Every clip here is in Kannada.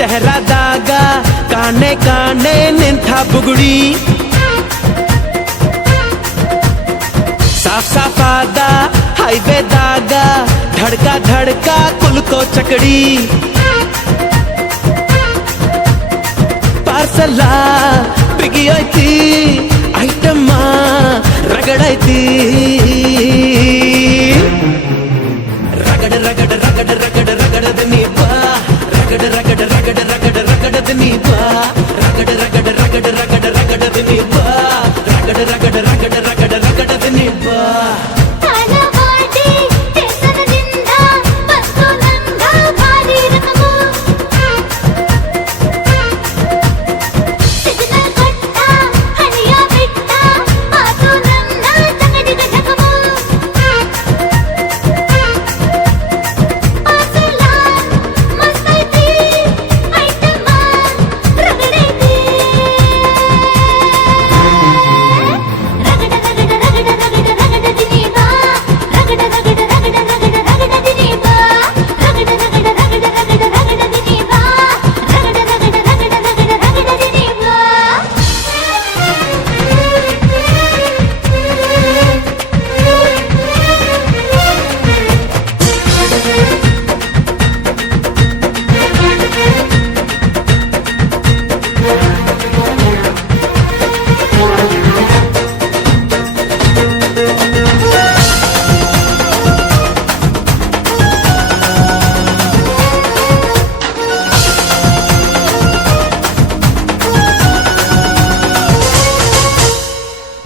ಶಹರದಾಗ ಕಾಣೆ ಕಾಣೆ ನಿಂತ ಬುಗುಡಿ ಸಾಫ್ ಸಾಫಾದ ಹೈವೇದಾಗ ಧಡ್ಕ ಧಡ್ಕ ಕುಲ್ಕೋ ಚಕಡಿ ಪಾರ್ಸಲ ಬಿಗಿಯೈತಿ ಐಟಮ್ಮ ರಗಡೈತಿ ರಗಡ ರಗಡ ರಗಡ ರಗಡ ರಗಡದ ನೀ ಬಾ ರಗಡ ರಗಡ ರಗಡ ರಗಡ ರಗಡದ ನೀ ಬಾ ರಗಡ ರಗಡ ರಗಡ ರಗಡ ರಗಡದ ನೀ ಬಾ ರಗಡ ರಗಡ ರಗಡ ರಗಡ ರಗಡದ ನೀ ಬಾ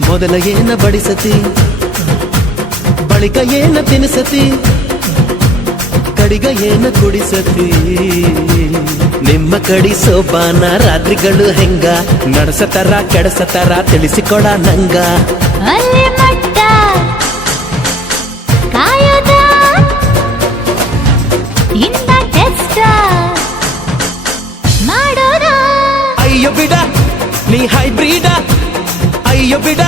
ಮೊದಲ ಏನ ಬಡಿಸತಿ ಬಳಿಕ ಏನ ತಿನಿಸತಿ ಕಡಿಗ ಏನ ಕುಡಿಸತಿ ನಿಮ್ಮ ಕಡಿ ಸೋಪಾನ ರಾತ್ರಿಗಳು ಹೆಂಗ ನಡೆಸತರ ಕೆಡಸತರ ತಿಳಿಸಿಕೊಡ ನಂಗ ಅಲ್ಲಿ ಮಟ್ಟ ಕಾಯೋದ ಇಂದ ಟೆಸ್ಟ್ ಮಾಡೋದ ಅಯ್ಯೋ ಬಿಡ ನೀ ಹೈಬ್ರಿಡ ಅಯ್ಯೋ ಬಿಡ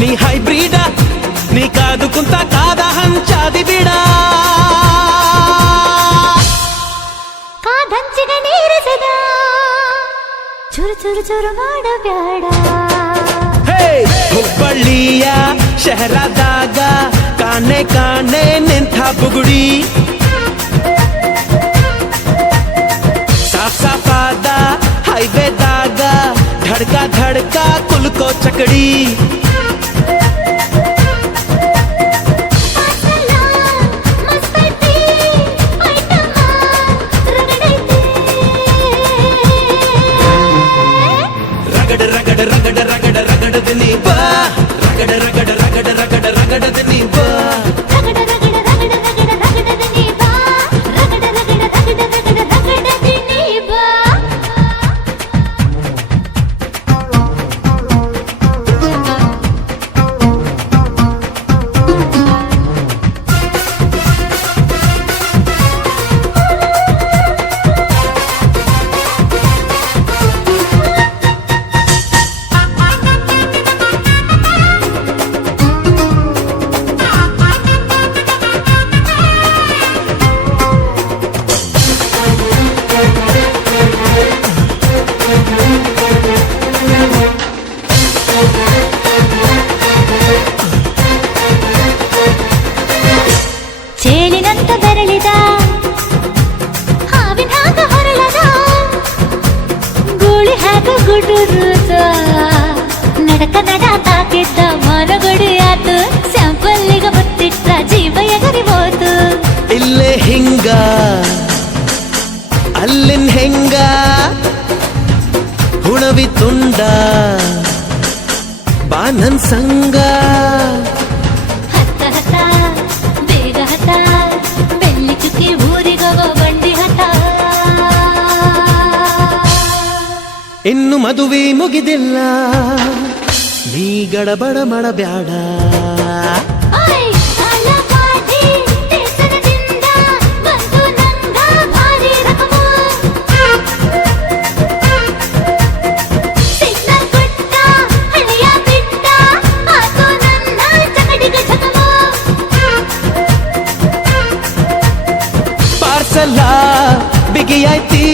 ನೀ ಹೈಬ್ರಿಡ ನೀ ಕಾದು ಕುಂತ ಕಾದ ಹಂಚಾದಿ ಬಿಡ ಕಾದಂಚಿಗೆ ನೀರಿಸದ ಚುರು ಚುರು ಚುರು ಮಾಡಬೇಡ ಹುಬ್ಬಳ್ಳಿಯ ಶಹರದಾಗ ಕಾಣೆ ಕಾಣೆ ನಿಂತ ಬುಗುಡಿ ಸಾಫ್ ಸಾಫಾದ ಹೈವೇದಾಗ ಧಡ್ಕ ಧಡ್ಕ ಕುಲ್ಕೋ ಚಕಡಿ ರಗಡ ರಗಡ ರಗಡ ರಗಡ ರಗಡದ ನೀ ಬಾ ರಗಡ ರಗಡ ರಗಡ ರಗಡ ರಗಡದ ನೀ ಬಾ ರಗಡ ರಗಡ ರಗಡ ರಗಡ ರಗಡದ ನೀ ಬಾ ರಗಡ ರಗಡ ರಗಡ ರಗಡ ರಗಡದ ನೀ ಬಾ ಚೇಳಿನಂತ ಬೆರಳಿದ ಹಾವಿನ ಹಾಗ ಹೊರಳದ ಗೂಳಿ ಹಾಗ ಗುಡುರುದ ನಡಕ ನಡ ತಾಕಿದ್ದ ಮನಗಡಿ ಆತು ಸ್ಯಾಂಪಲ್ಲಿಗ ಮುತ್ತಿಟ್ಟ ಜೀವ ಎಗರಿ ಹೋತು ಇಲ್ಲೇ ಹಿಂಗ ಅಲ್ಲಿನ್ ಹೆಂಗ ಹುಣವಿ ತುಂಡ ಬಾ ನನ್ ಸಂಗ ಹತ್ತ ಹತ್ತ ಬೇಗ ಹತ್ತ ಬೆಳ್ಳಿ ಚುಕ್ಕಿ ಊರಿಗವ ಬಂಡಿ ಹತ್ತ ಇನ್ನು ಮದುವೆ ಮುಗಿದಿಲ್ಲ ನೀ ಗಡಬಡ ಮಾಡಬ್ಯಾಡ ಪಾರ್ಸಲ ಬಿಗಿಯಾಯ್ತಿ